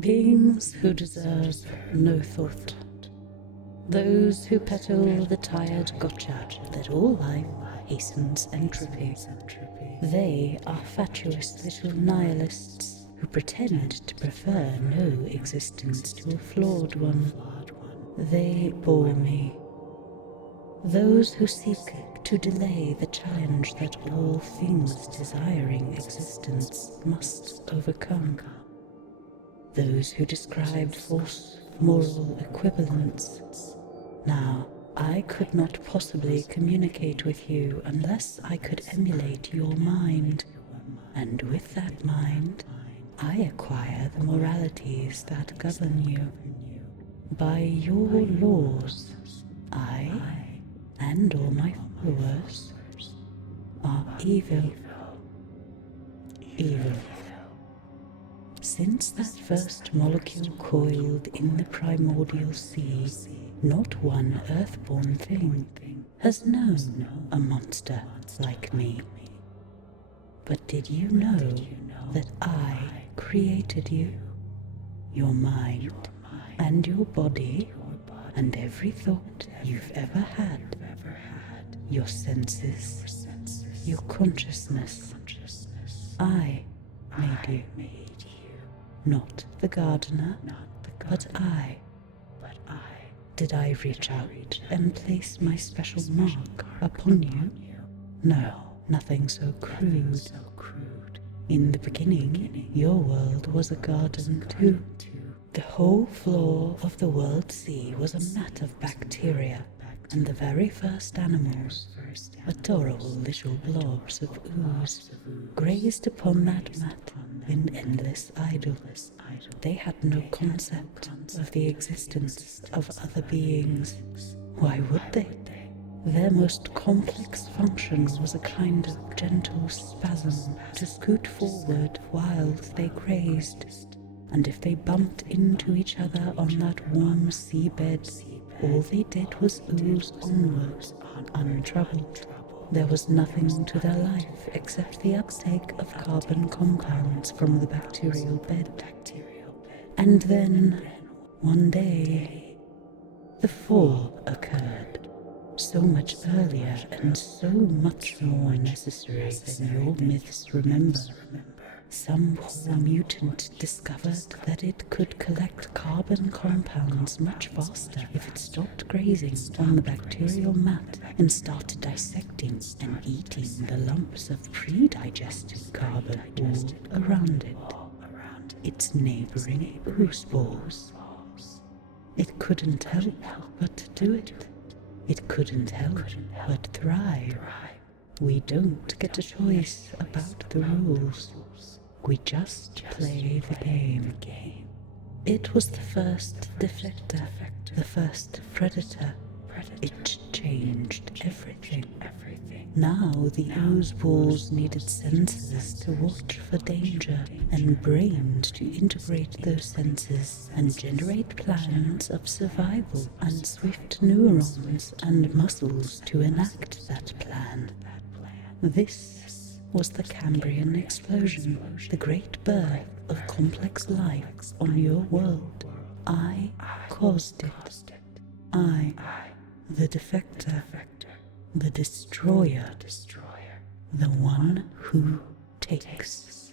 Beings who deserve no thought. Those who petal the tired gotcha that all life hastens entropy. They are fatuous little nihilists who pretend to prefer no existence to a flawed one. They bore me. Those who seek to delay the challenge that all things desiring existence must overcome. Those who described false moral equivalence. Now, I could not possibly communicate with you unless I could emulate your mind, and with that mind, I acquire the moralities that govern you. By your laws, I, and all my followers, are evil. Evil. Since that first molecule coiled in the primordial sea, not one earthborn thing has known a monster like me. But did you know that I created you, your mind, and your body, and every thought you've ever had, your senses, your consciousness? I made you. Not the gardener, but I. Did I reach out and place my special mark upon you? No, nothing so crude. In the beginning, your world was a garden too. The whole floor of the world sea was a mat of bacteria, and the very first animals, adorable little blobs of ooze, grazed upon that mat in endless idleness. They had no concept of the existence of other beings. Why would they? Their most complex function was a kind of gentle spasm to scoot forward whilst they grazed, and if they bumped into each other on that warm seabed, all they did was ooze onwards, untroubled. There was nothing to their life except the uptake of carbon compounds from the bacterial bed. And then, one day, the fall occurred, so much earlier and so much more necessary than your myths remember. Some poor mutant discovered that it could collect carbon compounds much faster if it stopped grazing on the bacterial mat and started dissecting and eating the lumps of pre-digested carbon all around it. Its neighboring ooze balls. It couldn't help but do it. It couldn't help but thrive. We don't get a choice about the rules. We just play the game. It was the first defector, the first predator. It changed everything. Now the ooze balls needed senses to watch for danger, and brains to integrate those senses and generate plans of survival, and swift neurons and muscles to enact that plan. This was the Cambrian explosion, the great birth of complex life on your world. I caused it. I, the defector, the destroyer, the one who takes.